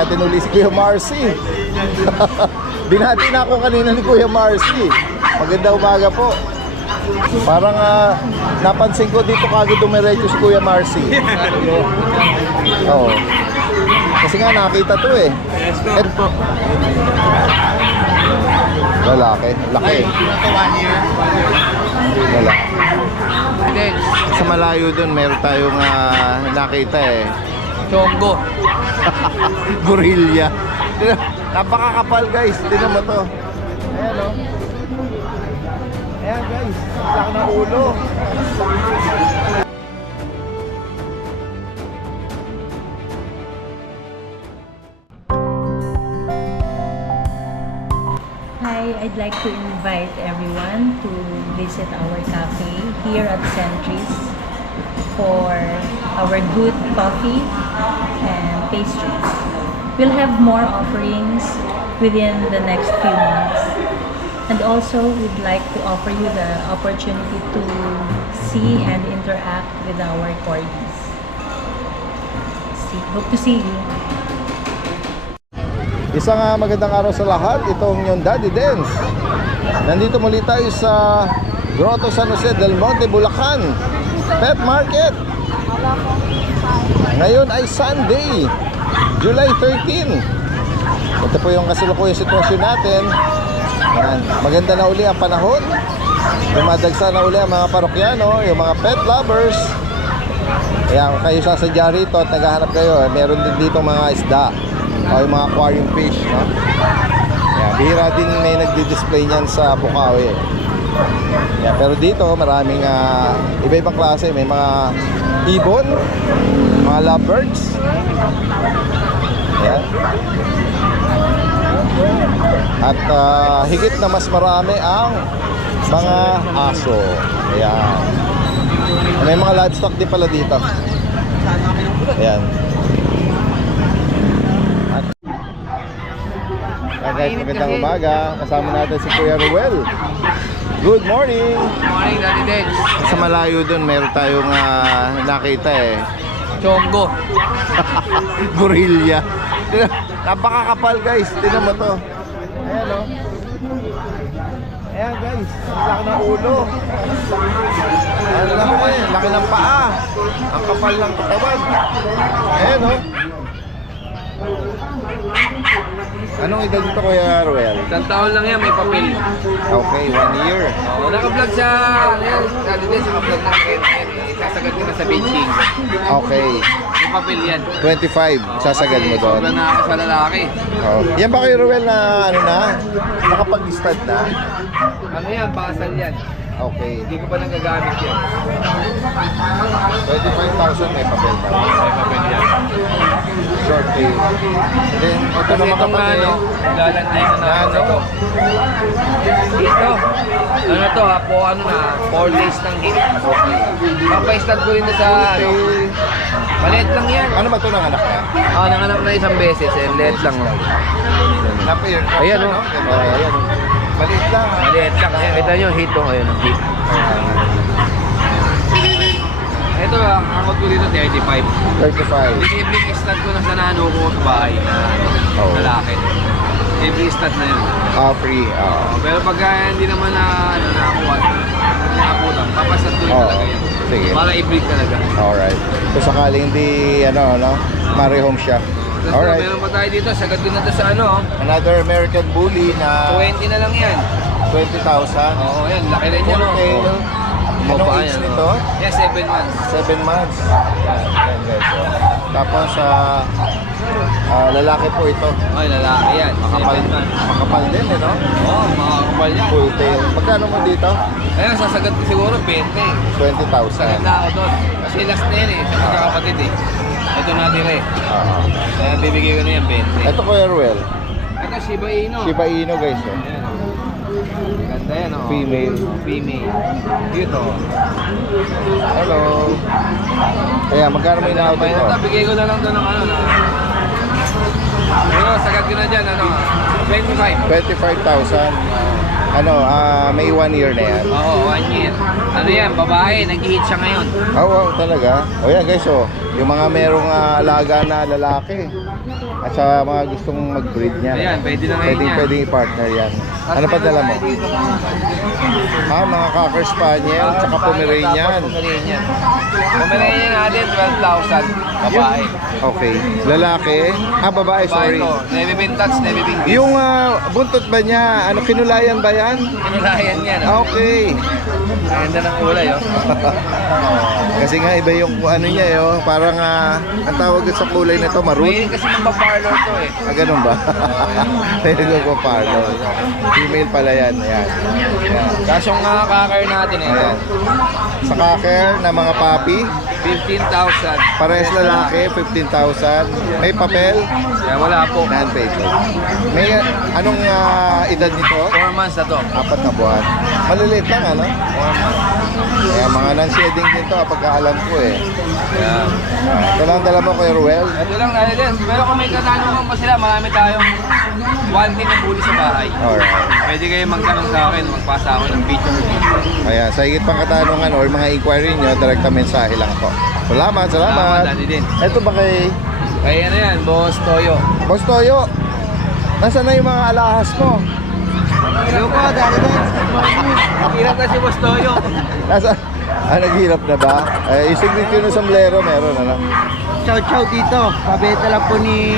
natin uli si Kuya Marcy. Binati na ako kanina ni Kuya Marcy. Magandang umaga po. Parang napansin ko dito kagad dumiretso si Kuya Marcy. Oo. Kasi nga nakita to eh. Yes po. Lalaki. Laki. Wala. Sa malayo dun, meron tayong nakita eh. Chongo. Gorilla. Napakakapal guys. Tingnan mo to. Ayan o. Ayan guys. Laki ng ulo. Hi, I'd like to invite everyone to visit our cafe here at Centris for our good coffee and pastries. We'll have more offerings within the next few months. And also, we'd like to offer you the opportunity to see and interact with our corgis. Hope to see you. Isang magandang araw sa lahat. Itong yung Daddy Dance. Nandito muli tayo sa Grotto San Jose del Monte, Bulacan Pet Market. Ngayon ay Sunday, July 13. Ito po yung kasalukuyang sitwasyon natin. Ayan. Maganda na uli ang panahon. Dumadagsa na uli ang mga parokyano, yung mga pet lovers. Kaya kayo sasadya rito at naghahanap kayo, meron din dito mga isda o yung mga aquarium fish, no? Yan, bihira din may nagdi-display niyan sa Bukawi. Yan, pero dito maraming iba-ibang klase. May mga ibon, mga lovebirds. Yan. At higit na mas marami ang mga aso. Ayan. May mga livestock din pala dito. Ayan. Guys, magandang umaga. Kasama natin si Kuya Ruel. Good morning. Morning, Daddy Dance. Sa malayo dun, meron tayong nakita eh. Chongo. Gorilla. Napakakapal guys. Tingnan mo to. Ayan o. Ayan guys. Ang laki ng ulo. Ang laki ng paa. Ang kapal ng katawan. Ayan o. Anong edad dito Kuya Ruel? Isang taon lang yan, may papel. Okay, 1 year. Naka-vlog sa, Daddy Dance, naka-vlog na kayo. Sasagad ko na sa benching. Okay, May papel yan. 25. Sasagad mo doon. Sobrang nakaka sa lalaki. Oh. Yan ba Kuya Ruel na ano na? Nakapag-stud na? Ano yan, pakasal yan. Okay. Hindi ko pa nagagamit yan. 25,000 may papel ba? May papel yan. Short tail. Then, ito Kasi naman itong kapatid. lalantay ko na Ano? ito. Dito. Ano to ha? Po ano na, 4 days ng hit. Papay-start ko rin na sa ano. Maliit lang yan. Ano ba ito ng anak niya? Nanganak na isang beses eh. Maliit lang. Napir. Ayan o. Ayan. Maliit lang. Maliit lang. Ayan, kita nyo, hit o. Ayan, ang hit. Ito, ako ko dito 35. 35. Every start ko na sa nano ko sa bahay na Oh. lalaki. Every start na yun. Free. Pero pagka hindi naman na nakakuha, nakakuha, papasat ko rin talaga yan. Sige. Para i-breed talaga. Alright. Kung sakaling hindi, marehome siya. Tapos Alright. meron pa tayo dito, sagad ko na to sa ano, Another American Bully na 20 na lang yan. 20,000. Oo, yan, laki rin yan. Full tail. Anong Mababa age yan, nito? Yes, 7 months. 7 months. Ayan guys. Tapos, lalaki po ito. Ay, lalaki yan. Makapal, 7 months. makapal din, no? Oo, makakapal yan. Full tail. Magkano mo dito? Ayun, sasagad ko siguro 20. 20,000. Sagad na ako doon. Kasi last na yan eh, sa magkakapatid eh. Ito natira eh. Kaya bibigay ko na yan 20. Ito Kuya Ruel. Ito, Shiba Inu. Shiba Inu guys. Ayan. Ganda yan oh. Female. Female. Cute oh. Hello. Kaya magkano mo inaawat Ito, ito? bigay ko na lang doon ng ano na. Pero sagad ko na dyan, ano, 25. 25,000. May 1 year na yan. Oo, 1 year. Ano yan, babae, nag-hit siya ngayon. Wow, talaga. O yan guys, yung mga merong alaga na lalaki. At sa mga gustong mag-breed niya. Ayan, pwede na ngayon yan. Pwedeng i-partner yan. Ano pa dala mo? Mga Cocker Spaniel, tsaka Pomeranian. Pomeranian natin, 12,000. Babae. Okay. Lalaki? Babae, sorry. Ito, Navy Vintage, Navy Vintage. Yung buntot ba niya, kinulayan ba yan? Kinulayan yan. Okay. Ang ganda ng kulay, oh. Kasi nga iba yung ano niya, parang ang tawag sa kulay na to, maroon. May kasi magpa-parlor to eh. Ganun ba? Pwede ko parlo. Female pala yan. Ayan. Kaso nga kakar natin eh. Ayan. Sa Cocker na mga papi, 15,000. parehas lalaki, 15,000. May papel, Kaya wala po. non-paid. May anong edad nito? 4 months na to. 4 na buwan. Maliliit lang, ano? 4 months. Kaya mga non-shedding din to, pagkaalam ko eh. Yeah. Ito lang dala mo, Kuya Ruel. Ito lang dahil din. Pero kung may katanungan pa sila, marami tayong wanting na buli sa bahay. Alright. Pwede kayo magtanong sa akin, magpasa ako ng picture. Ayan, sa higit pang katanungan or mga inquiry nyo, direkta mensahe lang po. Salamat, Salamat, salamat. Daddy din. Ito ba kay Kaya ano yan, Boss Toyo. Boss Toyo? Nasaan na yung mga alahas mo? Hello po, Daddy din. Hirap na si Boss Toyo. Nasa, naghirap na ba? Yung signature ng sombrero meron, ano? Chow dito. Pabenta lang po ni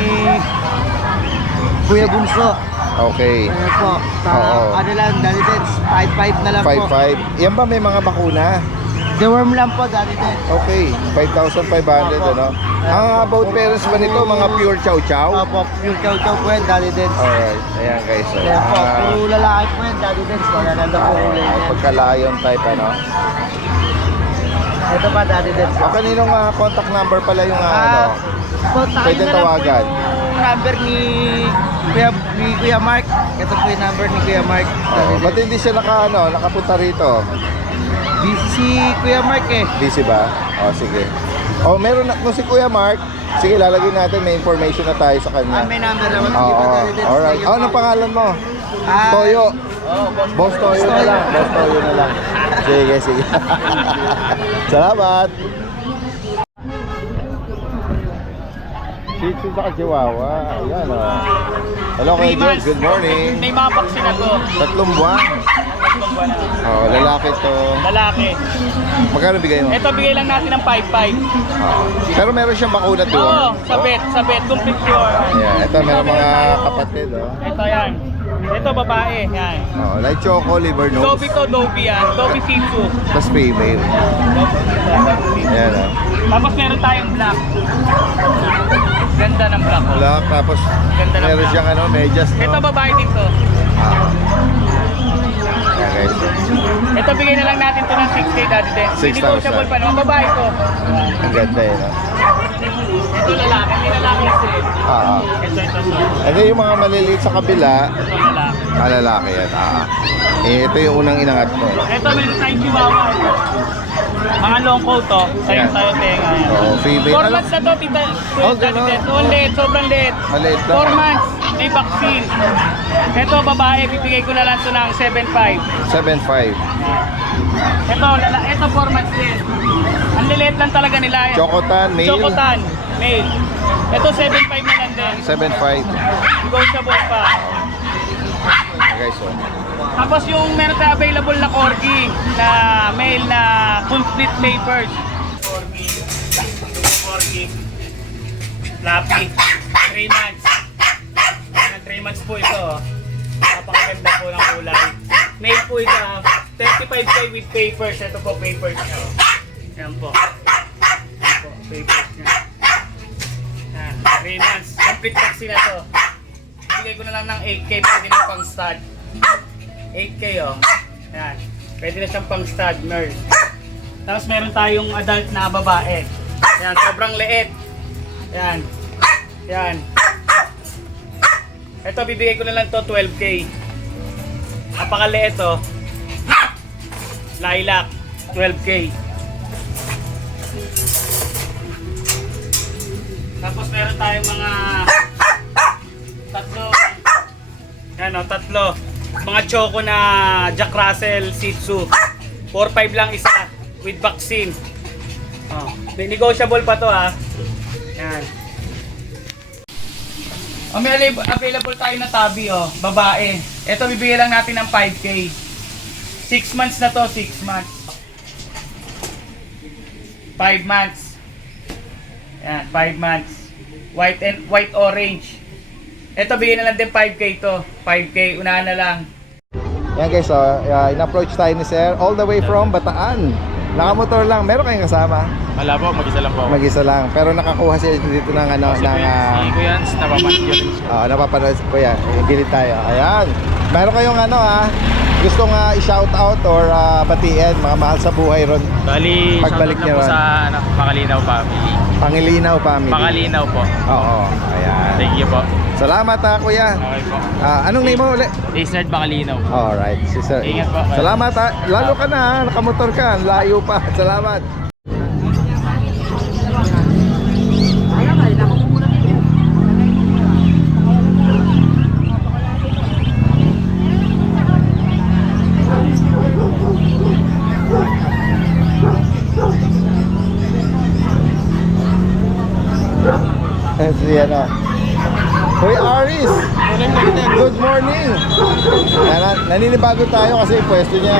Kuya Bunso. Okay. Ano po? Oo. Ano lang, Daddy Dens. 5-5 na lang po. 5-5. Yan ba may mga bakuna? Deworm lang po, Daddy Dens. Okay. 5,500, ano? Ang about parents ba nito, mga pure chow chow? Opo, yung chow po yan, Daddy Dens. Alright. Ayan guys. So, Ayan po, puro lalaki po yan, Daddy Dens. Wala na po kulay yan. pagka-lion type, ano? Ito pa, Daddy Dens. Kaninong contact number pala yung ano? Kontakin Pwede na lang po tawagan. yung number ni Kuya Mark. Ito po yung number ni Kuya Mark. Oh, ba't hindi siya nakapunta rito? Busy si Kuya Mark eh. Busy ba? Sige. Meron na kung si Kuya Mark. Sige, lalagyan natin, may information na tayo sa kanya. May number naman. Sige Oo. po, Daddy Dens. Alright. Thank you Anong po. pangalan mo? Ah, Toyo. Boss Toyo na lang. Boss Toyo na lang. Sige, sige. Salamat. Shih Tzu sa Chihuahua. Ayan Hello Kuya George, good morning. May mga vaccine ako. 3 buwan. Lalaki to. Lalaki. Magkano bigay mo? Ito bigay lang natin ng 5-5. Pero meron siyang bakuna to. Oo, sabit, complete cure. Ayan, ito meron mga kapatid. Ito yan. Ito babae, yan. Light choco, liver nose. Dobby to Dobby yan, Dobby Shih Tzu. Tapos female. Ayan Tapos meron tayong black. Ganda ng black. Oh. Black, tapos Ganda ng meron black. siyang medyas, no? Ito babae din to. Ayan guys. Ito bigay na lang natin to ng 6K dati din. 6,000. Negotiable pa naman. Babae to. Ang ganda no? Ito lalaki, hindi lalaki kasi. Ito. And then yung mga maliliit sa kabila, Ito lalaki. lalaki yan. Ito yung unang inangat mo. Ito meron tayong chihuahua. Mga long coat to. Sa'yo Yan. tayo tenga yan. Female. 4 months na to, tita. ganun. Sobrang liit, sobrang liit. Maliit lang. 4 months, may vaccine. Ito, babae, bibigay ko na lang to ng 7.5. 7.5. Ito 4 months din. Ang liliit lang talaga nila. Chocotan, male. Chocotan, male. Ito 7.5 na lang din. 7.5. Negotiable pa. Ayan guys, Tapos yung meron tayo available na corgi na male na complete papers. Corgi. Fluffy. 3 months. 3 months po ito. Napakaganda po ng kulay. Male po ito. 35K with papers. Ito po papers niya. Yan po. Yan po. Papers niya. 3 months. Complete vaccine na to. Bigay ko na lang ng 8K. Pwede na pang stud. 8K oh. Yan. Pwede na siyang pang stud nurse. Tapos meron tayong adult na babae. Yan, sobrang liit. Yan. Yan. Ito bibigay ko na lang to 12K. Napakaliit oh. Lilac 12K. Tapos meron tayong mga tatlo. Yan oh, tatlo. Mga choco na Jack Russell Shih Tzu. 4-5 lang isa with vaccine. May negotiable pa to ha. Yan. Available tayo na tabi, oh, babae. Ito bibigyan lang natin ng 5K. 6 months na to, 6 months. 5 months. Yan, 5 months. White orange. Ito bigyan na lang din 5K to. 5K, unahan na lang. Yan guys, so, in-approach tayo ni Sir all the way from Bataan. Nakamotor lang, meron kayong kasama? Wala po, mag-isa lang po. Mag-isa lang, pero nakakuha siya dito ng ano, Si ng Kuya Hans, napapanood yun siya. napapanood ko yan. Gilid tayo. Ayan. Meron kayong ano gustong i-shout out or batiin mga mahal sa buhay ron. Bali, Pagbalik shoutout niya lang po ron. sa Pakalinaw family. Pangilinaw family. Pakalinaw po. Oo. Ayan. Thank you po. Salamat kuya. Okay po. Anong name mo ulit? Daysnerd Pakalinaw. Alright, si Sir. Ingat po. Salamat lalo ka na, nakamotor ka, layo pa. Salamat. Si ano. Hoy Aris! Good morning! Naninibago tayo kasi yung pwesto niya.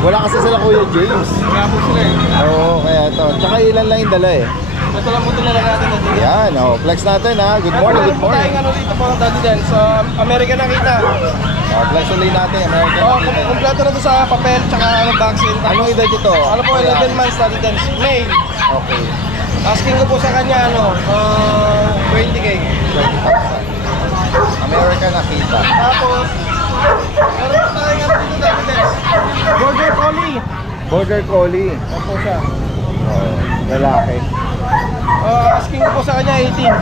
Wala kasi sila Kuya James. Wala po sila eh. Oo, kaya ito. Tsaka ilan lang yung dala eh. Ito lang po talaga natin. Yan, flex natin ha. Good morning, good morning. Tayong ano dito po, Daddy Dan, sa American nakita. Flex ulit natin, American. Kompleto na to sa papel, tsaka ano, vaccine. Anong edad ito? Ano po, 11 months, Daddy Dan. May. Okay. Asking ko po sa kanya, 20K. 20,000. American nakita. Tapos, meron po tayong ano dito, Daddy Dan. Border Collie. Border Collie. Ano po siya? Lalaki. Asking ko po sa kanya, 18.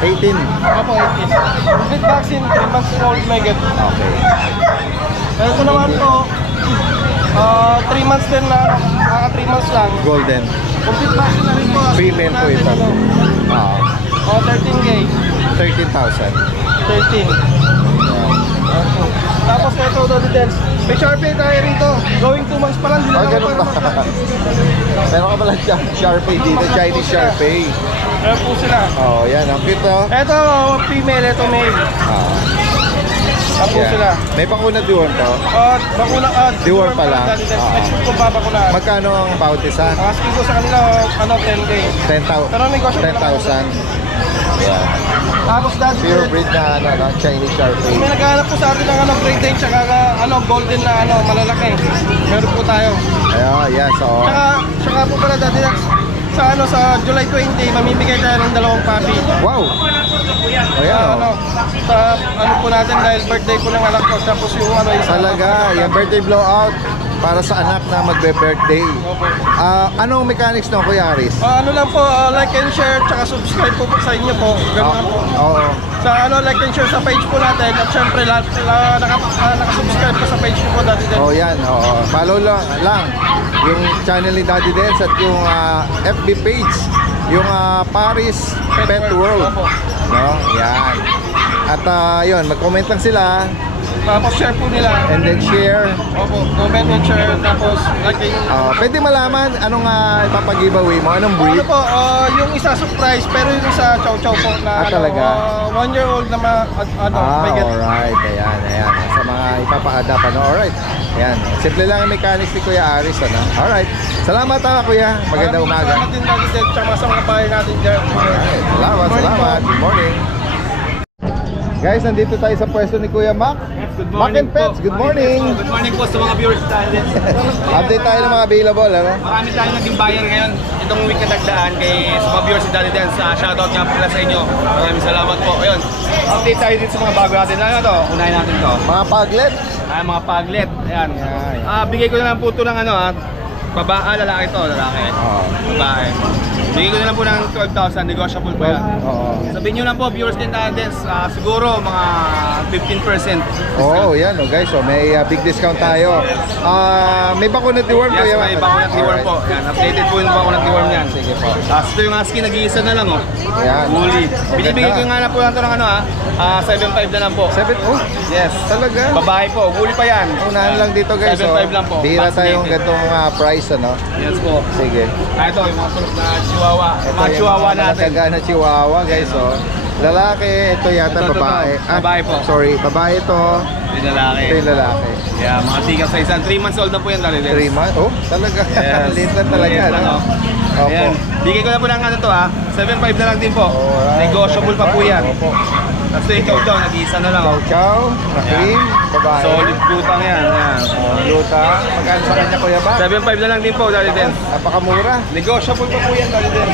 18. Opo, 18. Complete vaccine, 3 months old, may get. Okay. Pero ito naman po, 3 months din na, 3 months lang. Golden. Complete vaccine na rin po. Female po ito. 13K. 13,000. 13. Tapos ito, Daddy Dance. May Sharpie tayo rito. Going 2 months pa lang. Ganun ba? Meron ka pala Sharpie dito, Chinese Sharpie. Meron po sila. Yan, ang cute Ito, female, ito male. Meron po sila. May pakuna doon to. Bakuna, Deworm pa lang. Daddy Dance. Next week kung babakunahan. Magkano ang bawat isa? Asking ko sa kanila, 10K. 10,000. Pero negosyo pa lang. 10,000. Yeah. Tapos Daddy Pure Dance. breed na Chinese Sharpie. May naghahanap po sa atin ng Great Dane tsaka golden na malalaki. Meron po tayo. Ayan, so Tsaka po pala Daddy Dax, sa July 20 mamimigay tayo ng 2 puppy. wow. Ayan, Sa po natin dahil birthday po ng anak ko tapos yung isa. talaga, yung birthday blowout para sa anak na magbe-birthday. Opo. Anong mechanics no, Kuya Aris? Ano lang po, like and share tsaka subscribe po sa inyo po. Ganun lang po. Oo. Sa like and share sa page po natin at syempre lahat nakasubscribe po sa page po Daddy Dax. Yan. Follow lang yung channel ni Daddy Dance at yung FB page, yung Paris Pet World. Opo. No? Yan. At yun, mag-comment lang sila Tapos share po nila. and then share. Opo, comment and share tapos like and Pwede malaman anong ipapag-giveaway mo, anong breed? ano po, yung isa surprise pero yung isa chow chow po na Talaga? 1-year-old na may get. Alright. Ayan. Sa mga ipapa-adapt, alright. Ayan. Simple lang yung mechanics ni Kuya Aris, Alright. Salamat Kuya. Magandang umaga. Salamat din Daddy Ted tsaka sa mga bahay natin dyan. Salamat. Good morning. Guys, nandito tayo sa pwesto ni Kuya Mac. Good Mac and Pets, good morning. Good morning po sa mga viewers natin. Update tayo ng mga available, Marami tayong naging buyer ngayon itong week na nagdaan kay sa mga viewers ni Daddy Dance. Shoutout nga pala sa inyo. Maraming salamat po. Ayun, update tayo dito sa mga bago natin. Ano to? Unahin natin to. Mga paglet. Mga paglet. Ayan. Bigay ko na lang po ito ng lalaki to, lalaki. Babae. Bigay ko na lang po ng 12,000, negotiable po yan. Sabihin nyo lang po, viewers din natin, siguro mga 15%. Yan guys, may big discount tayo. May bakuna deworm Yes, Kuya may Mac. bakunat deworm po. Yan, updated po yung bakunat deworm yan. Sige po. Tapos ito yung husky, nag-iisa na lang Ayan. Bully. Binibigay ko nga na po lang ito ng 7.5 na lang po. 7, Yes. talaga? Babae po, bully pa yan. Unahan lang dito guys. 7.5 lang po. Bihira tayong Vaccinated. gantong price, Yes po. Sige. Ito, yung mga tulog na chihuahua. Mga chihuahua natin. Taga na chihuahua guys, Lalaki, ito yata Ito, babae. babae po. Sorry, babae ito. Yung lalaki. Ito yung lalaki. Yeah, mga sigang sa isang 3 months old na po yan dali 3 months? Oh, talaga. Yes. Late lang talaga. Late lang, no? Opo. Ayan. Bigay ko na po ng ano to 7.5 na lang din po. Alright. Negotiable pa po yan. Opo. Tapos ito daw, nag-iisa na lang. Chow chow, na cream, babae. Solid butang yan. Yan. Luta. Magkano sa kanya kuya ba? 7.5 na lang din po dali din. Napakamura. Negotiable pa po yan dali din.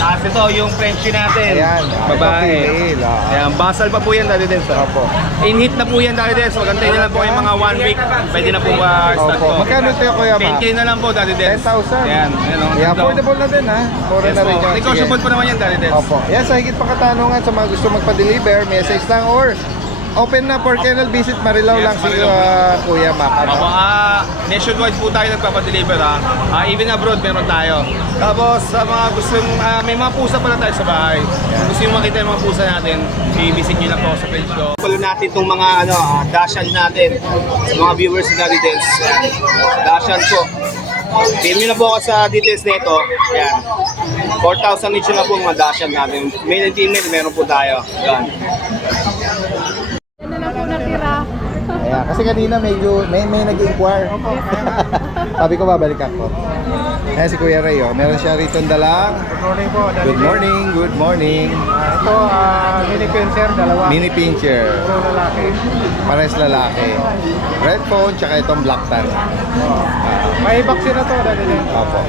Tapos ito, yung Frenchie natin. Ayan. Babae. Ito, female, Ayan, basal pa po yan dali din. Opo. In-hit na po yan dali din. So, magantay na lang po yung mga 1 week. Pwede na po start Opo. po. Magkano ito kuya ba? 10K na lang po dali din. 10,000. Ayan. Ayan, oh. Yeah, affordable na din ha. Mura Yes na po. rin yan. Negotiable Sige. pa naman yan dali din. Opo. Yan, sa higit pa katanungan sa mga gusto magpa-deliver, message lang or open na for kennel visit Marilao Yes, lang si Marilao. Kuya Mac. Opo, nationwide po tayo nagpapadeliver even abroad meron tayo. Tapos sa mga gustong, may mga pusa pala tayo sa bahay. Kung gusto nyo makita yung mga pusa natin, i-visit nyo lang po sa page ko. Follow natin itong mga dashan natin sa mga viewers ni Daddy Dance. Dashan po. PM nyo na po ako sa details nito. Yan. 4,000 each na po mga dashan natin. Male and female, meron po tayo. Yan. Ayan, kasi kanina medyo may nag-inquire. Sabi ko babalik ako. Ayan si Kuya Ray, oh. Meron siya rito dalang. Good morning po. Good morning, good morning. Ito, mini pincher, dalawa. Mini pincher. Puro lalaki. Pares lalaki. Red phone, tsaka itong black tan. May vaccine na to, dali din. Opo.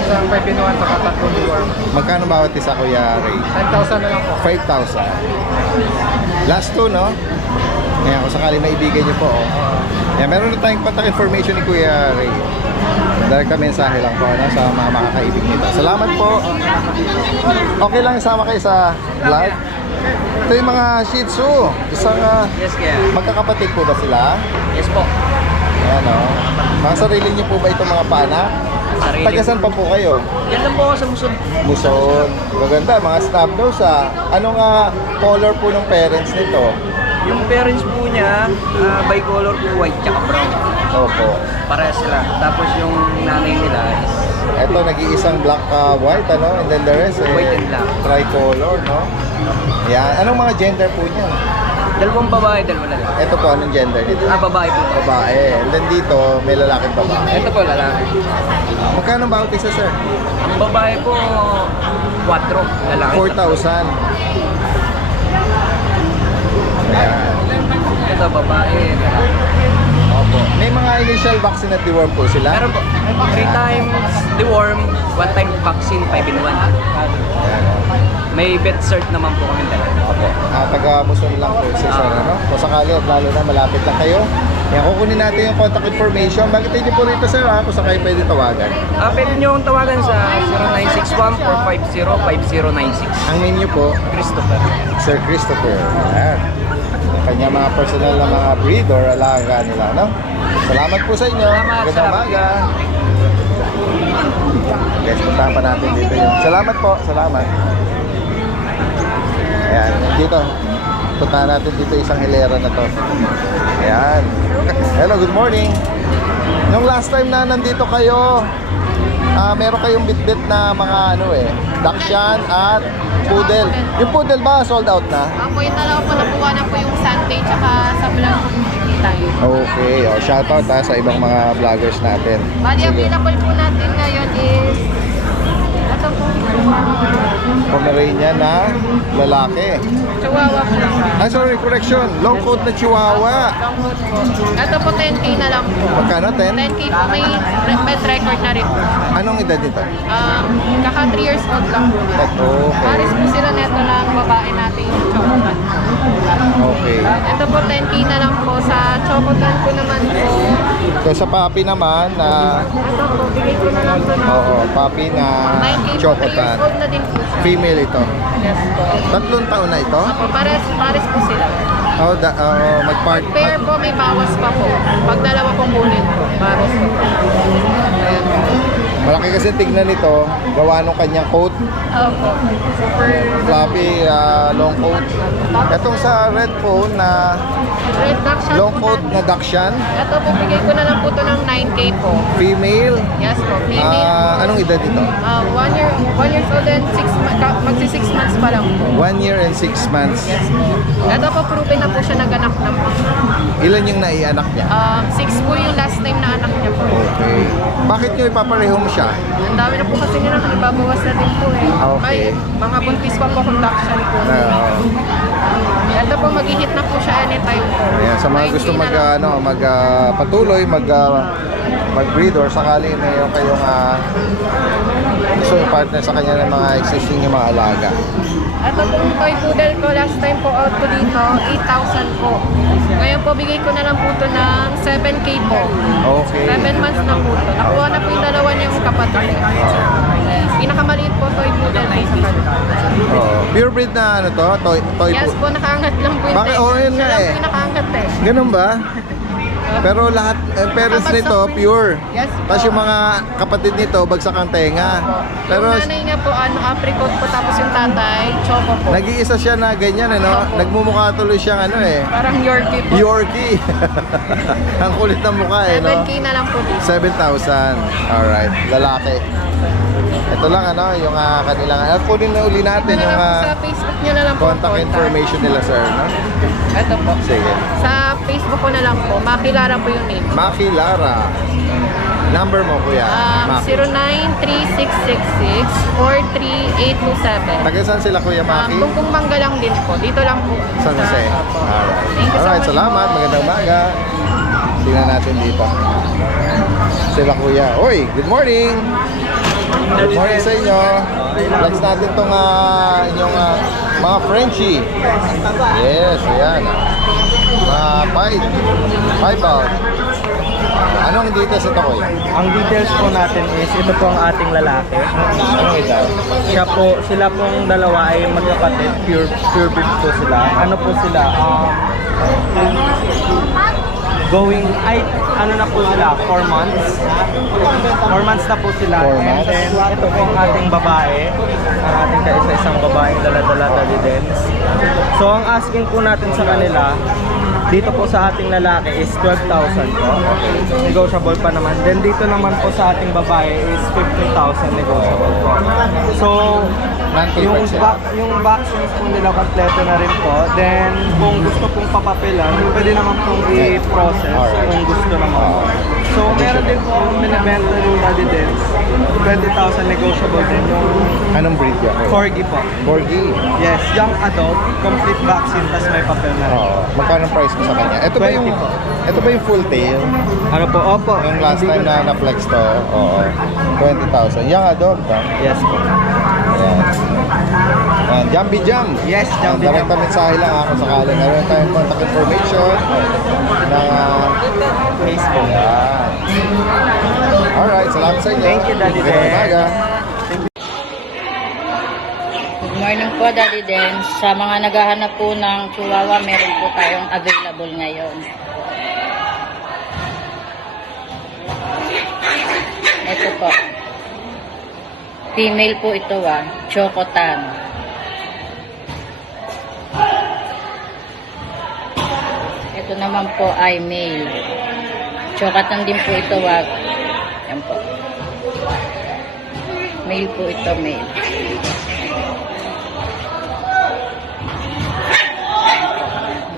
Isang 5 in 1 saka 3 deworm. Magkano bawat isa, Kuya Ray? 10,000 na lang po. 5,000. Last two, no? Kaya kung sakali maibigay niyo po, oh. Yan, meron na tayong contact information ni Kuya Ray. Direct mensahe lang po sa mga makakaibig nito. Salamat po. Okay lang isama kayo sa vlog. Ito yung mga Shih Tzu. Isang Yes, kaya. magkakapatid po ba sila? Yes po. Ayan, oh. Mga sarili niyo po ba itong mga pana? Sarili. Tagasan pa po kayo? Yan lang po ako sa Muson. Muson. Maganda, mga snub nose ah. Anong color po ng parents nito? Yung parents po niya, bicolor po, white tsaka brown. Opo. Para sila. Tapos yung nanay nila is Ito, nag-iisang black white, ano? And then the rest, White and black. tricolor, no? Yan. Anong mga gender po niya? dalawang babae, dalawang lalaki. Ito po, anong gender nito? Babae po. Babae. And then dito, may lalaking babae. Ito po, lalaki. Magkano bawat isa, sir? Ang babae po, 4, lalaki. 4,000. Ayan. Ito, babae, lalaki. Opo. May mga initial vaccine at deworm po sila? Meron po, 3 times deworm, 1 time vaccine, 5 in 1. Ayan, oh. May vet cert naman po kami dalawa. Opo. Taga-Muson lang po si sir, ano? Kung sakali at lalo na malapit lang kayo. Yan, kukunin natin yung contact information. Bakit hindi po rito, sir, ha? Kung saan kayo pwede tawagan. Pwede nyo akong tawagan sa 0961-450-5096. Ang name niyo po, Christopher. Sir Christopher. Ayan. Yung kanya mga personal na mga breed or alaga nila, no? Salamat po sa inyo. Salamat, Magandang salamat. umaga. Guys, puntahan pa natin dito yun. Salamat po. Salamat. Ayan. Dito. Puntahan natin dito isang hilera na to. Ayan. Hello, good morning. Nung last time na nandito kayo, meron kayong bitbit na mga Dachshund at Poodle. Yung Poodle ba sold out na? Ako yung dalawa po, nakuha na po yung Sunday tsaka sa vlog tayo. Okay, shoutout sa ibang mga vloggers natin. Bali, Sige. available po natin ngayon is ito po, Pomeranian na lalaki. Chihuahua po. Sorry, correction. Long coat na Chihuahua. Long coat po. Ito po 10K na lang po. Magkano, 10? 10K po, may pet record na rin po. Anong edad nito? Kaka 3 years old lang po. Okay. Paris po sila neto ng babae natin yung Chocotan. Okay. Ito po 10K na lang po. Sa Chocotan ko naman po. So sa puppy naman na Ito po, bigay ko na lang po ng puppy na 9K po, 3 years chocotan. old na din po siya. Female ito. Yes po. 3 taon na ito. Opo, pares po sila. Mag-part. Pair po, may bawas pa po. Pag dalawa pong bulit po, bawas pa po. Ayan po. Malaki kasi tignan nito. Gawa nung kanyang coat. Opo. Super Fluffy, long coat. Itong sa red phone na red Dachshund long po coat na Dachshund. Ito po, bigay ko na lang po ito ng 9K po. Female. Yes po, female. Anong edad ito? 1 year old and 6 mag Magsi 6 months pa lang po. 1 year and 6 months. Yes po. Ito po, proven na po siya naganak na po. Ilan yung naianak niya? 6 po yung last time na anak niya po. Okay. Bakit nyo ipapareho mo siya? Ang dami na po kasi nila, ibabawas na din po eh. Okay. May mga buntis pa po conduction po. Ito po, mag-hit na po siya anytime po. Ayan, sa mga May gusto hindi na lang po. patuloy, mag-breed or sakali na yung kayong gusto yung partner sa kanya ng mga existing yung mga alaga. Ito po yung toy poodle ko, last time po out ko dito, 8,000 po. Ngayon po, bigay ko na lang po ito ng 7K po. Okay. 7 months na po ito. Nakuha na po yung dalawa niyang kapatid. Pinakamaliit po toy poodle po sa kanila. Pure breed na ano to? Toy Yes po, nakaangat lang po yung Bakit? tail. Oo, yun Siya nga lang eh. po yung nakaangat eh. Ganun ba? Pero lahat, parents Kapag nito, sa- pure. Yes po. Tapos yung mga kapatid nito, bagsak ang tenga. Pero Yung nanay niya po, apricot po, tapos yung tatay, choco po. nag-iisa siya na ganyan, ano? Opo. Nagmumukha tuloy siyang ano eh. Parang Yorkie po. Yorkie. Ang kulit ng mukha eh, no? 7K na lang po dito. 7,000. Alright, lalaki. Ito lang ano, yung kanilang, kunin na uli natin Ano yung lang po sa Facebook niyo na lang po. contact information nila, sir, no? Ito po. Sige. Sa Facebook ko na lang po, Makilara po yung name. Maki Lara. Number mo, kuya. Maki. 093666-43827. Taga saan sila, kuya Maki? Kung Mangga lang din po. Dito lang po. San Jose. Opo. Alright. Thank you so Alright, much salamat. po. Magandang umaga. Tingnan natin dito. Sila kuya. Oy, good morning. Good morning sa inyo. Flex natin tong inyong mga Frenchie. Yes, ayan. Mga five out. Anong details ito, kuya? Ang details po natin is, ito po ang ating lalaki. Anong edad? Sila pong dalawa ay magkapatid, pure breed po sila. Ano po sila? Ano na po sila? 4 months. 4 months na po sila. 4 And months. then, ito po ang ating babae. Ang ating kaisa-isang babaeng dala-dala Dalidens. So, ang asking po natin sa kanila, dito po sa ating lalaki is 12,000 po. Negotiable pa naman. Then dito naman po sa ating babae is 15,000 negotiable po. So, yung vaccines po nila kompleto na rin po. Then, kung gusto pong papapilan, pwede naman pong i-process kung gusto naman po. So, meron din po ang binibenta yung Dalidens. 20,000 negotiable din yung Anong breed yan? Corgi po. Corgi. Yes, young adult, complete vaccine, tas may papel na rin. Oo. Magkano ang price mo sa kanya? Ito ba 20 yung po. ito ba yung full tail? Ano po? Opo. Yung last Hindi time ko- na na-flex to, oo. 20,000. Young adult ba? Yes po. Ayan. Ayan. Jumpy Jump. Yes, Jumpy Direct Jump. na mensahe lang ako sakali. Meron tayong contact information ng Facebook. Ayan. Alright, salamat sa inyo. Thank you, Daddy Magandang Den. umaga. Good morning po, Daddy Den. Sa mga naghahanap po ng Chihuahua, meron po tayong available ngayon. Ito po. Female po ito, Chocotan. Ito naman po ay male. Chocotan din po ito, Yan po. Male po ito, male.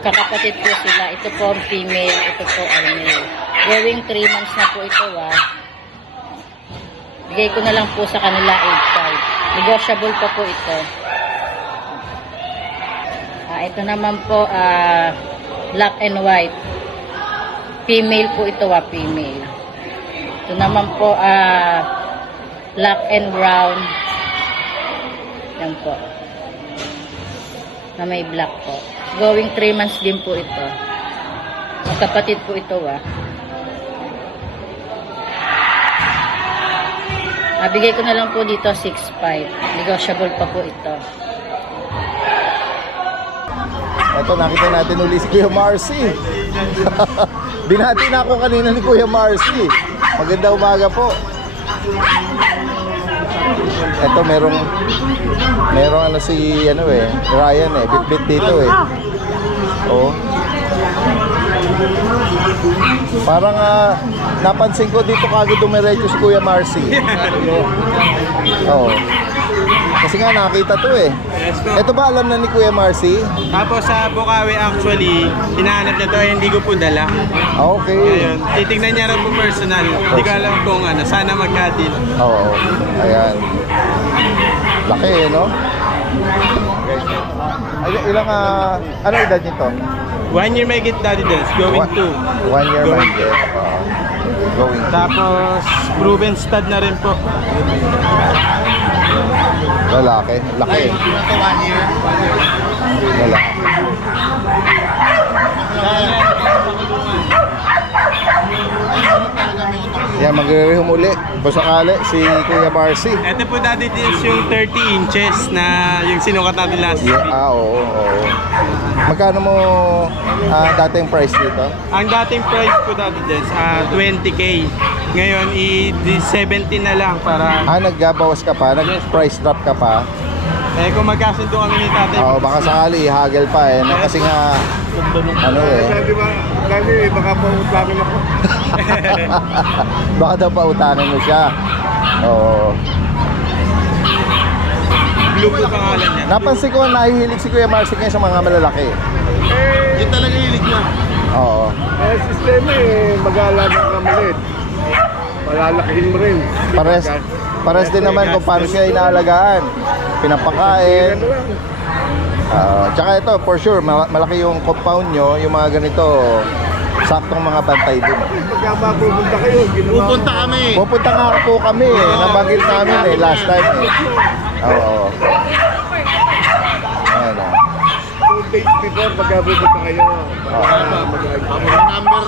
Kakapatid po sila. Ito po ang female, ito po ang male. Going 3 months na po ito, Bigay ko na lang po sa kanila 8,500. Negotiable pa po ito. Ito naman po, black and white. Female po ito, female. Ito naman po, black and brown. Yan po. Na may black po. Going 3 months din po ito. Magkapatid po ito, Bigay ko na lang po dito 6,500. Negotiable pa po ito. Ito, nakita natin uli si Kuya Marcy. Binati na ako kanina ni Kuya Marcy. Magandang umaga po. Ito, merong ano si Ryan bit-bit dito Oh. Parang napansin ko dito kagad dumiretso si Kuya Marcy. Oo. Kasi nga nakita to eh. Yes po. Ito ba alam na ni Kuya Marcy? Tapos sa Bukawi actually, hinahanap niya to, hindi ko po dala. Okay. Ngayon, titignan niya rin po personal. Hindi ko alam kung ano, sana magka-deal. Oo. Ayan. Laki eh, no? Ilang, ano edad nito? 1 year may get daddy dance, going to. 1 year Going man to. Going to. Tapos, proven stud na rin po. Lalaki. Laki. Lalaki. Yan, magre-rehome uli. Kung sakali, si Kuya Marcy. Ito po daddy dance yung 30 inches na yung sinukat natin last week. Oo. Magkano mo dating price dito? Ang dating price po daddy dance, 20k. Ngayon, i-17 na lang para... Nagbawas ka pa? Nag-price drop ka pa? kung magkasundo kami ni tatay. Oo, baka sakali, ihagel pa eh. No? Kasi nga, ano eh. Sabi ba, dali, baka pautangin ako. Baka daw pautangin mo siya. Oo. Blue po pangalan niya. Napansin ko, nahihilig si Kuya Marcy ngayon sa mga malalaki. Yun talaga hilig niya. Oo. Sistema eh, mag-aalaga ka maliit. Malalakihin mo rin. Pares din naman kung paano siya inaalagaan. Pinapakain. Tsaka ito, for sure, malaki yung compound nyo, yung mga ganito, saktong mga bantay din. Pagka mapupunta kayo, pupunta kami. Pupunta nga po kami eh. Nabanggit namin eh, last time eh. Oo. Ayan o. 2 days before, pagka pupunta kayo.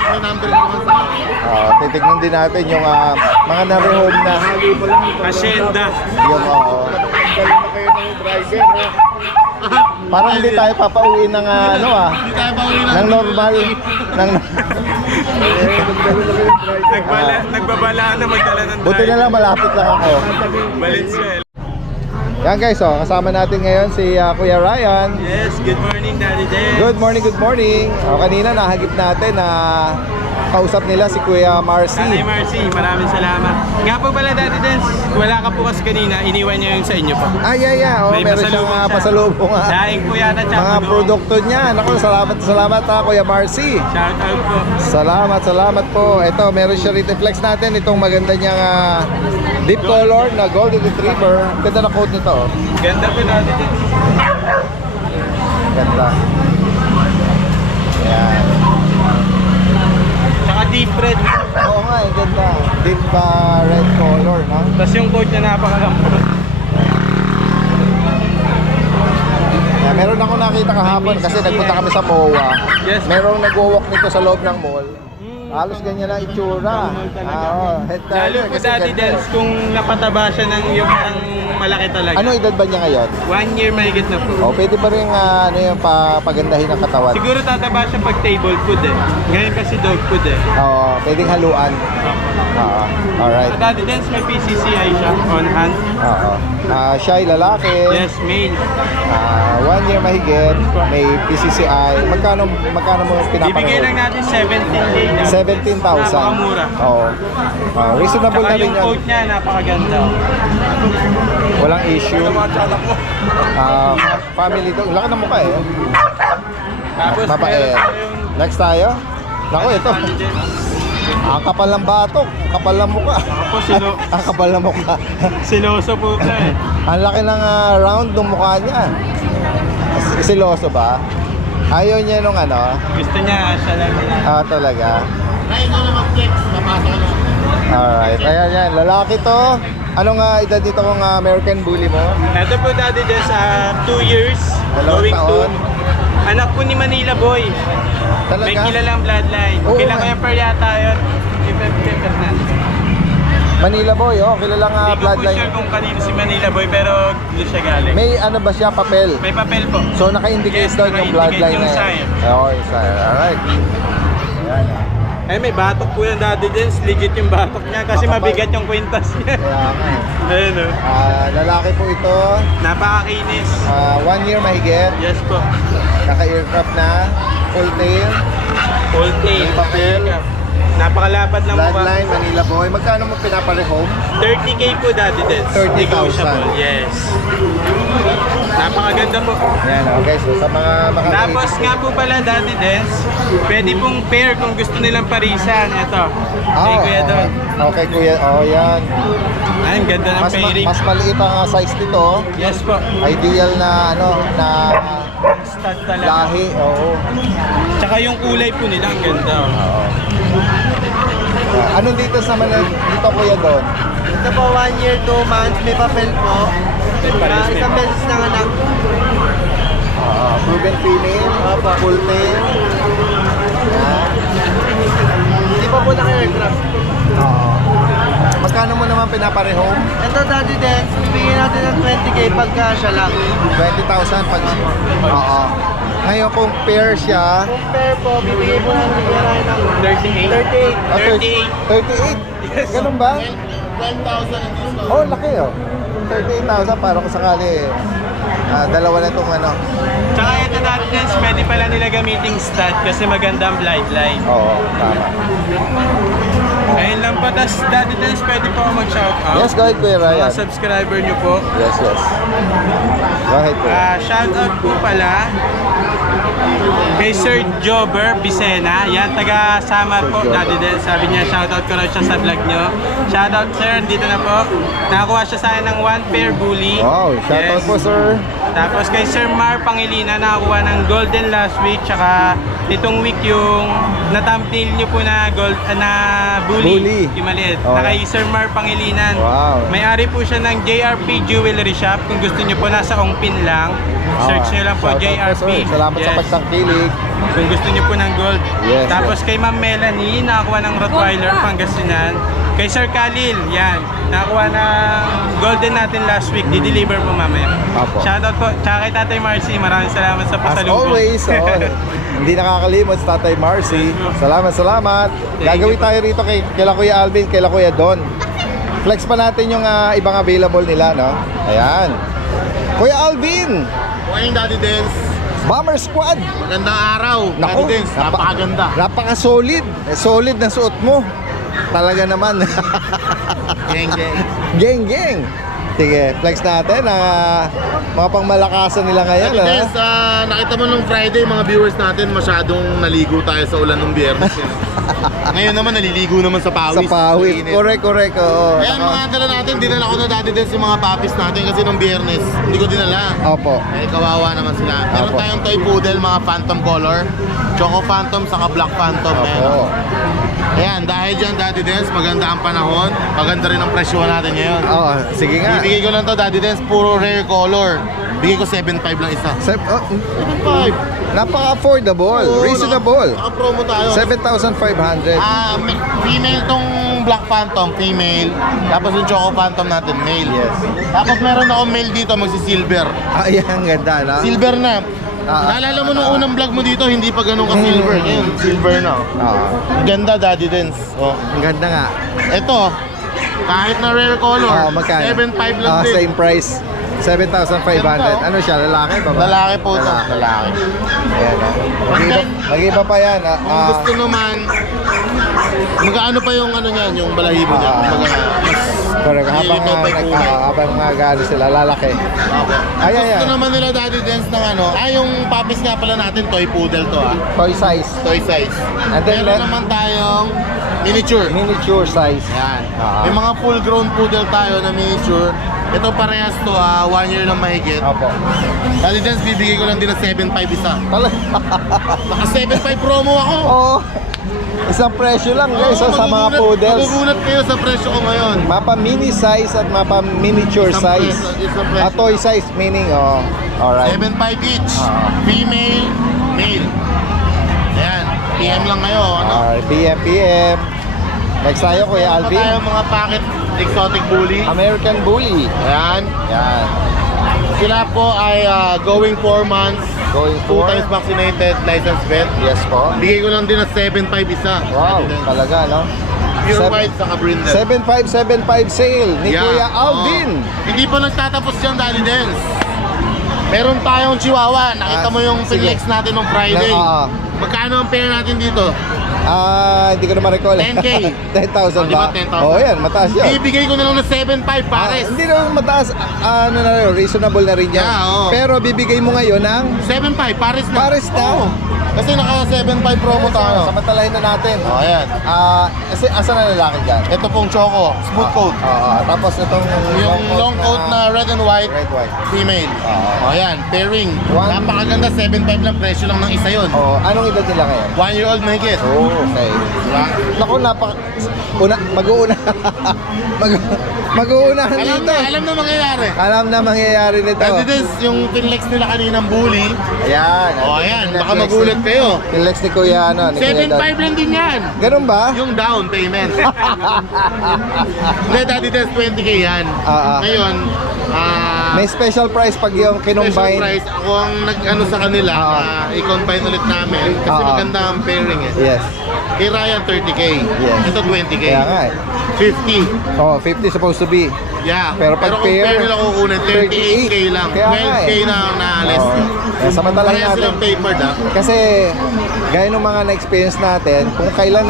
May number naman sa akin. Titignan din natin yung mga na-rehome na. Hali pa lang. Asyenda. Yung Dali na kayo ng driver. parang hindi tayo papauwi ng ano Hindi tayo pauwi na. ng normal ng Nagbabalaan na magdala ng buti na lang malapit lang ako. Valencia. Yan guys, kasama natin ngayon si Kuya Ryan. Yes, good morning Daddy Dance. Good morning. Kanina nahagip natin na kausap nila si Kuya Marcy. Tatay Marcy, maraming salamat. Nga po pala Daddy Dance, wala ka po kasi kanina, iniwan niya yung sa inyo po. Oh, May meron siyang pasalubong siya. pasalubong Daing po yata siya. mga produkto niya. Naku, salamat Kuya Marcy. Shout out po. Salamat po. Ito, meron siya rito. Flex natin itong maganda niyang deep color na golden retriever. Ganda na coat nito. Oh. Ganda po Daddy Dance. Ganda. Yan. Tsaka deep red. Oo nga, ganda. Deep red color, no? Tapos yung coat niya napakalambot. Meron ako nakita kahapon kasi nagpunta kami sa MOA. Yes. Merong nag-walk nito sa loob ng mall. Halos ganyan ang itsura. Head Lalo po kasi Daddy ganda. Dance kung napataba siya ng yung ang malaki talaga. Ano edad ba niya ngayon? 1 year mahigit na po. Pwede ba rin ano yung pagandahin ng katawan? Siguro tataba siya pag table food eh. Ngayon kasi dog food eh. Pwedeng haluan. Alright. Sa Daddy Dance may PCCI siya on hand. Siya ay lalaki. Yes, male. 1 year mahigit. May PCCI. Magkano mo pinapanood? Bibigay lang natin 17K na. 17,000. Napakamura. Oo. Reasonable Saka na rin yung yan. coat niya napakaganda. Walang issue. Family to. Laki ng mukha eh. Tapos Mabait. meron tayong Next tayo. Naku, ito. Daddy Dance. Ang kapal ng batok. Kapal ng mukha. Ako Ang kapal ng mukha. siloso po ka eh. Ang laki ng round ng mukha niya. Siloso ba? Ayaw niya nung ano? Gusto niya siya lang. Talaga. Kaya na mag-flex, napasok na. Alright. Ayan yan. Lalaki to. Anong edad dito kung American Bully mo? Ito po Daddy Dance, 2 years. Dalawang Going to. taon. Anak po ni Manila Boy. Talaga? May kilalang bloodline. Oo, Kila nga. Kuya Per yata yun. Manila Boy, kilala nga Hindi ko po bloodline. sure kung kanino si Manila Boy pero doon siya galing. May ano ba siya, papel? May papel po. So naka-indicate Yes, doon yung naka-indicate bloodline yung na sire. yan. Yung sire. Alright. Ayan. Eh may batok po yung Daddy Dance. Legit yung batok niya kasi Makapal. mabigat yung kwintas niya. Kaya nga eh. Ayun o. Lalaki po ito. Napakakinis. 1 year mahigit. Yes po. Naka-aircraft na. Full tail. Full tail. May papel. Napakalapad ng mukha. Bloodline, Manila Boy. Magkano mo pinapare-home? 30K po Daddy Dens. 30,000. Negotiable, yes. Napakaganda po. Yan, okay. So, sa mga Tapos nga po pala Daddy Dens, pwede pong pair kung gusto nilang parisan. Ito, kay Kuya Don. Okay, Kuya. Oh, yan. Ay, ang ganda ng pairing. Mas maliit ang size nito. Yes po. Ideal na, na Stud talaga. lahi. Oo. Tsaka yung kulay po nila, ang ganda. Ano dito sa dito, Kuya Don? Ito po, 1 year, 2 months, may papel po. Isang beses ng anak. Proven female. Full tail. Yan. Hindi pa po naka-aircraft. Magkano mo naman pinapare-home? Ito Daddy Dens, bibigyan natin ng 20K pagka siya lang. 20,000 pag... Oo. Ngayon kung pair siya... Kung pair po, bibigyan po natin ng 38. 38? Ganun ba? 12,000. Oh, laki oh. 38,000 para kung sakali dalawa na itong ano. Tsaka ito Daddy Dens, pwede pala nila gamiting stud kasi magandang blind line. Oo, tama. Ayun lang po, tas Daddy Dens, pwede po ako mag-shoutout. Yes, go ahead, Kuya Ryan. Mga subscriber nyo po. Yes, yes. Go ahead, Kuya. Shoutout po pala kay Sir Jobber Bicena. Yan, taga Samar po, Daddy Dens. Sabi niya, shoutout ko raw siya sa vlog nyo. Shoutout sir, dito na po. Nakakuha siya sa akin ng 1 pair bully. Wow, shoutout Yes. po, sir. Tapos kay Sir Mar Pangilina, nakakuha ng golden last week. Tsaka itong week yung na-thumbnail nyo po na gold na bully. Bully. Yung maliit. Oh. Na kay Sir Mar Pangilinan. Wow. May-ari po siya ng JRP Jewelry Shop. Kung gusto nyo po, nasa Ongpin lang. Search nyo lang po, Shoutout JRP. sir. Salamat sa Yes. pagtangkilig. Kung gusto nyo po ng gold. Yes, Tapos kay Ma'am Melanie, nakakuha ng Rottweiler, Pangasinan. Kay Sir Khalil, yan. Nakakuha ng golden natin last week. Di-deliver po mamaya. Apo. Shoutout po. Tsaka kay Tatay Marcy, maraming salamat sa As pasalubong. always, hindi nakakalimot sa Tatay Marcy. Salamat. Gagawin tayo rito kay Kuya Alvin, kay Kuya Don. Flex pa natin yung ibang available nila, no? Ayan. Kuya Alvin, Morning, Daddy Dens. Bomber Squad. Magandang araw, Naku, Daddy Dens. Napakaganda. Napaka-solid. Solid na suot mo. Talaga naman. Geng. Geng. Sige, flex natin ang mga pangmalakasan nila ngayon. Daddy Dens, nakita mo nung Friday, mga viewers natin masyadong naligo tayo sa ulan nung biyernes. Ngayon naman, naliligo naman sa Sa pawis. pawis. Init. Correct. Oo. Ayan, mga dala natin, dinala ko na Daddy Dens yung mga puppies natin kasi nung biyernes, hindi ko dinala. Opo. Eh, kawawa naman sila. Meron Apo. tayong toy poodle, mga phantom color, choco phantom, saka black phantom. Opo. Ayan, dahil dyan, Daddy Dens, maganda ang panahon. Maganda rin ang presyo natin ngayon. Oo, sige nga. Ibigay ko lang to, Daddy Dens, puro rare color. Bigay ko 7.5 lang isa. 7.5. Napaka-affordable, reasonable. Naka-promo tayo. 7,500. Female tong Black Phantom, female. Tapos yung Choco Phantom natin, male. Yes. Tapos meron akong male dito, magsi-silver. Ayan, ang ganda, no? Silver na. Ah. Naalala mo nung unang vlog mo dito, hindi pa ganun ka-silver. Ngayon, silver na. Oo. Ganda, Daddy Dens. Oh. Ang ganda nga. Ito, kahit na rare color, Magkano? 7.5 lang din. Same price. 7,500. Ano siya? Lalaki? Babae? Lalaki po ito. Lalaki. Ayan. Mag-iba pa yan. Kung gusto naman, magkaano pa yung ano niyan, yung balahibo niya. Correct. Habang gano sila, lalaki. Ayan, Gusto naman nila Daddy Dens ng ano, yung puppies nga pala natin, toy poodle to Toy size. Toy size. And then Meron naman tayong miniature. Miniature size. Yan. May mga full grown poodle tayo na miniature. Ito parehas to, 1 year lang mahigit. Opo. Daddy Dens, bibigay ko lang din ng 7.5 isa. Naka 7.5 promo ako. Oo. Isang presyo lang guys sa mga poodles. Magugulat kayo sa presyo ko ngayon. Mapa mini size at mapa miniature Isang size. isang presyo. Toy size meaning, alright. 7.5 each. Ah. Female, male. Ayan. PM lang kayo. Ano? Alright, PM. Next tayo, Kuya Ito Alvin. tayo mga packet exotic bully. American Bully. Ayan. Yan. Sila po ay going 4 months. Going 2 for. times vaccinated, licensed vet. Yes po. Bigay ko lang din ng 7.5 isa. Wow, talaga no? Pure white saka brindle. 7575 sale ni Yeah. Kuya Alvin. Hindi pa nagtatapos dyan, Daddy Dens. Meron tayong chihuahua. Nakita mo yung sige. pinlex natin nung Friday. Na- Magkano ang pair natin dito? Hindi ko na ma-recall. 10K. 10,000 Di ba, ba? 10,000? Oo, yan, mataas yun. Ibigay ko na lang ng 7.5 pares. Hindi naman mataas, ano na rin, reasonable na rin yan. Yeah, oo. Pero bibigay mo ngayon ng 7.5 pares na. pares na. Oo. Kasi naka 7.5 promo tayo. Samantalahin na natin. Oh, ayan. Kasi asan na lalaki dyan? Ito pong choco, smooth coat. Tapos itong Yung long coat na red and white, red white. female. Oo. Oh, ayan, pairing. One- Napakaganda, 7.5 lang presyo lang ng isa yun. Anong edad nila ngayon? 1-year-old mahigit. Okay. Diba? Naku, mag-uuna. Mag-uunahan dito. Alam na mangyayari. Alam na mangyayari nito. Pwede din yung pinlex nila kaninang bully. Ayan. Oh, ayan, baka magulat kayo. Pinlex ni Kuya, ano? Ni Kuya Dad. 7.5 lang din yan. Ganun ba? Yung down payment. Hindi, Daddy Test 20K yan. Ngayon, May special price pag yung special kinumbine. price, ako ang nag-ano sa kanila, i-combine ulit namin. Kasi maganda ang pairing eh. Yes. Kay Ryan, 30K. Yes. Ito, 20K. Kaya nga eh. 50. 50 supposed to be. Yeah. Pero pag kung pair, pair nila kukunin, 38K lang. Kaya nga 12K eh. na less. Kaya samantalahin Parehas natin. silang papered ha. Kasi gaya ng mga na-experience natin, kung kailan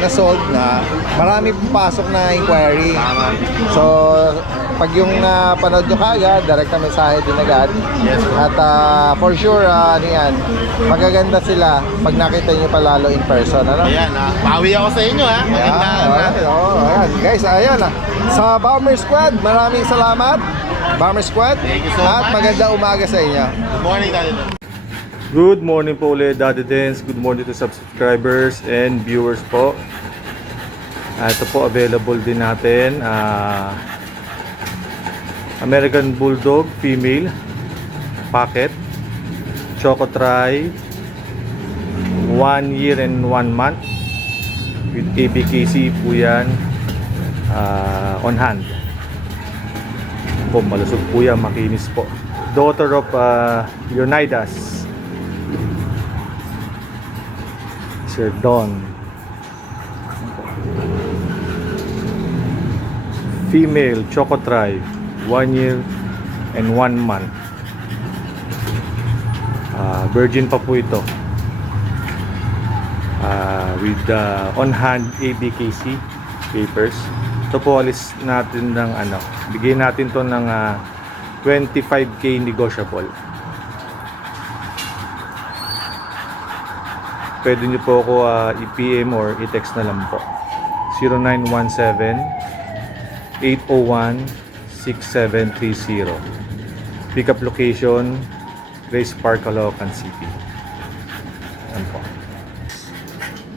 na-sold na, marami pasok na inquiry. So, pag yung napanood nyo kaagad, direct na mensahe din agad. Yes. At for sure, ano yan, magaganda sila pag nakita nyo palalo in person. Ano? Ayan ha. Bawi ako sa inyo ha. Maganda natin. Ayan. Guys, ayan sa Bomber Squad, maraming salamat. Bomber Squad. Thank you so At much. maganda umaga sa inyo. Good morning, Daddy. Good morning po ulit, Daddy Dens. Good morning to subscribers and viewers po. Ito po, available din natin. American Bulldog female packet, Choco Tri, 1 year and 1 month with ABKC po yan, on hand po, malusog po yan, makinis po. Daughter of Leonidas, Sir Don. Female Choco Tri, 1 year and 1 month. Virgin pa po ito. With on-hand ABKC papers. Ito po, alis natin ng bigyan natin to ng 25K negotiable. Pwede nyo po ako i-PM or i-text na lang po. 0917-801-6730. Pickup location, Grace Park, Caloocan City. Yan po.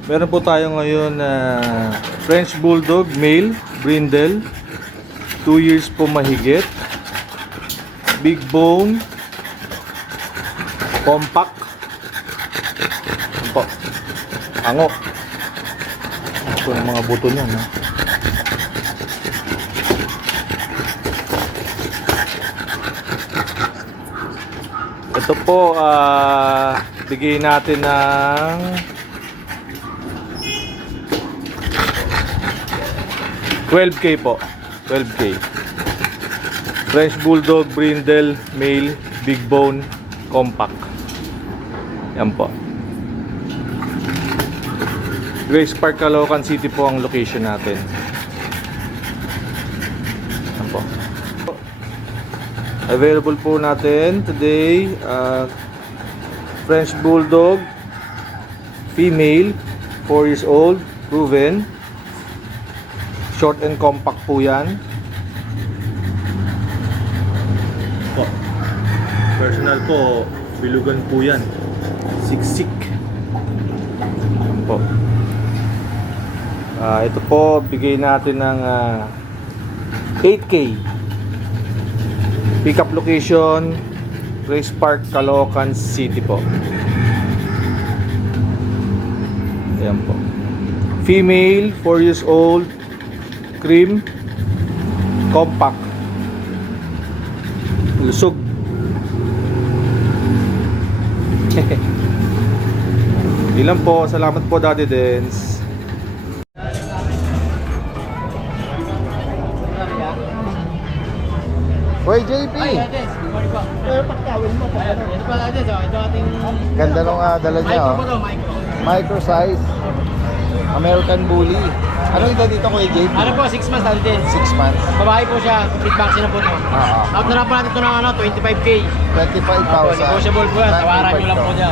Meron po tayo ngayon na French Bulldog male, brindle, 2 years po mahigit, big bone, compact po, ango. Ito ng mga buto niya, no? Ito po, bigay natin ng 12K po. 12K. French Bulldog, brindle, male, big bone, compact. Yan po. Grace Park, Caloocan City po ang location natin. Yan po. Available po natin today, French Bulldog, female, 4 years old, proven. Short and compact po yan. Po. Personal po, bilugan po yan. Siksik. Yan po. Ito po, bigay natin ng 8K. Pickup location, Grace Park, Caloocan City po. Ayan po. Female, 4 years old, cream, compact, lusog. Ilan po, salamat po, Daddy Dens. Hoy, JP! Ganda nung dala niya, oh. Micro size. American Bully. Anong edad dito Kuya JP? Ano po, 6 months natin din. 6 months. Babae po siya, complete vaccine na po ito. Oo. Out na lang po natin ito ng 25K. 25,000. Negotiable po yan, tawaran nyo lang po niya.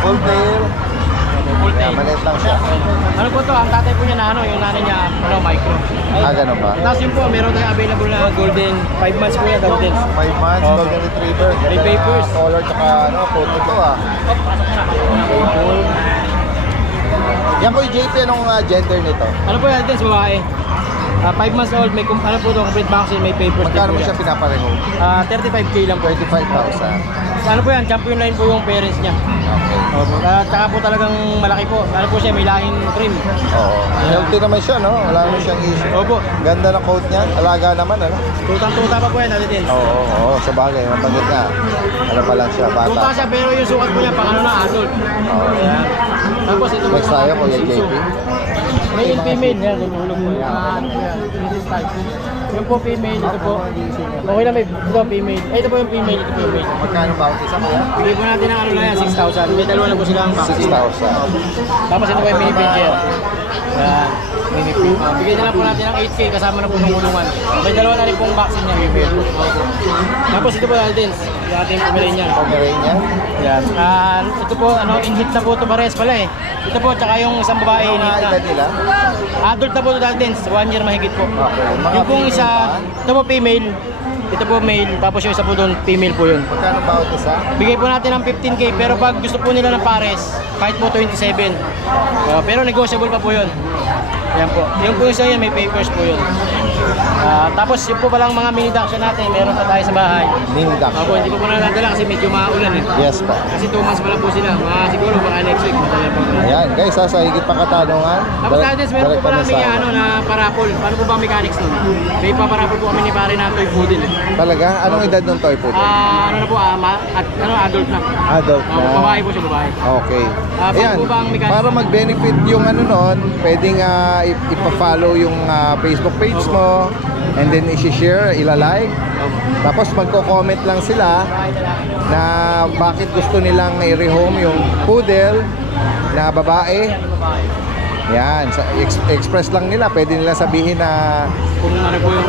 Full tail. Full Yeah, tail. maliit lang siya. Ano po to, ang tatay po niya na yung nanay niya, micro. Ganun ba? Tapos yun po, meron tayong available na golden, 5 months po yan, golden. 5 months, Oh. golden retriever. May Ganda papers. na color tsaka coat nito Yan Kuya JP, anong gender nito? Ano po yan, sa babae? 5 months old, may ano po to, complete vaccine, may papers. Magkano mo din po siya yan. pinapareho? 35K lang po. 35,000. Ano po yan, champion line po yung parents niya. Okay. Opo. Tsaka po talagang malaki po. Ano po siya, may lahing cream. Oo. Healthy naman siya, no? Wala naman siyang issue. Opo. Ganda ng coat niya. Alaga naman, ano? Tutang-tuta pa po yan natin din. Oo, sa bagay. Mabanggit nga. Ano pa lang siya, Tuta bata. siya pero yung sukat po niya pang ano na adult. Oo. Ayan. Tapos ito po. Next tayo, Kuya JP. Male and female. Yan, gulong po yan. Yung po female, ito po. Okay na may ito female. Ito po yung female, ito po yung male. Magkano ba isa mo yan? Bigay po natin ng ano na yan, 6,000. May dalawa na po silang vaccine. 6,000. Tapos ito po yung mini pincher. Yan. Mini pin. Bigay na lang po natin ng 8K kasama na po ng kulungan. May dalawa na rin pong vaccine niya. Tapos ito po natin. Yung ating Pomeranian. Pomeranian. Yan. Ito po, in-hit na po ito parehas pala eh. Ito po, tsaka yung isang babae Ano in-hit nga na. edad nila? Adult na po ito natin, 1 year mahigit po. Okay. Mga Yung pong female isa, ba? ito po female, ito po male, tapos yung isa po doon, female po yun. Magkano ba isa? Bigay po natin ng 15K, pero pag gusto po nila ng pares, kahit po 27. Pero negotiable pa po yun. Yan po. Yung po isa yan, may papers po yun. Tapos yung po palang mga mini duction natin, meron pa tayo sa bahay. Mini duck. Opo, hindi po po nadadala kasi medyo maulan eh. Yes pa. Kasi 2 months pa lang po sila. Siguro baka next week, madala po. Ayan, guys, sa higit pa katanungan. Tapos natin, meron po direct pala na kami sa- ano, na parapol. Paano po ba ang mechanics nun? May paparapol po kami ni pare na toy poodle eh. Talaga? Anong edad ng toy poodle? Ano na po, adult na. Adult na. Babae po siya, babae. Okay. Paano Ayan, po ba ang mechanics? para mag-benefit yung ano nun, pwedeng ipa-follow yung Facebook page mo, and then i-share, ilalike. Tapos magko-comment lang sila na bakit gusto nilang i-rehome yung poodle na babae. Yan, express lang nila, pwede nila sabihin na Kung ano po yung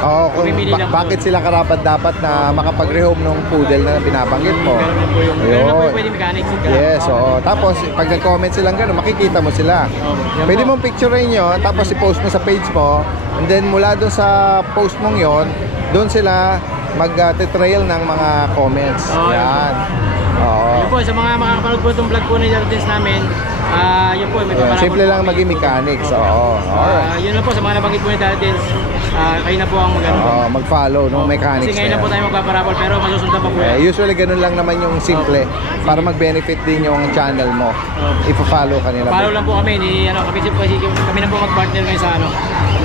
kung pumipili lang po. bakit sila karapat-dapat na makapag-rehome ng poodle na binabanggit mo. Meron na po yung, meron na po yung pwede mechanics. Yes, oo. Tapos, pag nag-comment silang gano'n, makikita mo sila. Yan Pwede po. mong picturein yun, tapos i-post mo sa page mo, and then mula doon sa post mong yon, doon sila mag-trail ng mga comments. Oo, Yan. Oo. Yun po, sa mga makakapanood po itong vlog po ni Jardins namin, yun po, may Yan, paparapol simple po lang kami. maging mechanics. Oo. Alright. Yun lang po, sa mga nabanggit po ni Jardins, kayo na po ang magano. Oo, mag-follow ng mechanics Kasi ngayon na na po yan. tayo magpaparapol, pero masusundan pa po yan. Usually ganun lang naman yung simple para mag-benefit din yung channel mo. Ipa-follow ka nila. Follow lang po kami ni kami na po mag-partner ngayon sa kami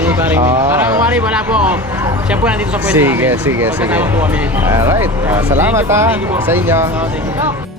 ni Paring. Para kung wari wala po ako. Siya po nandito sa pwesto Sige. Magkasama po kami. Alright. Salamat Thank you po, ha thank you po. sa inyo. Thank you.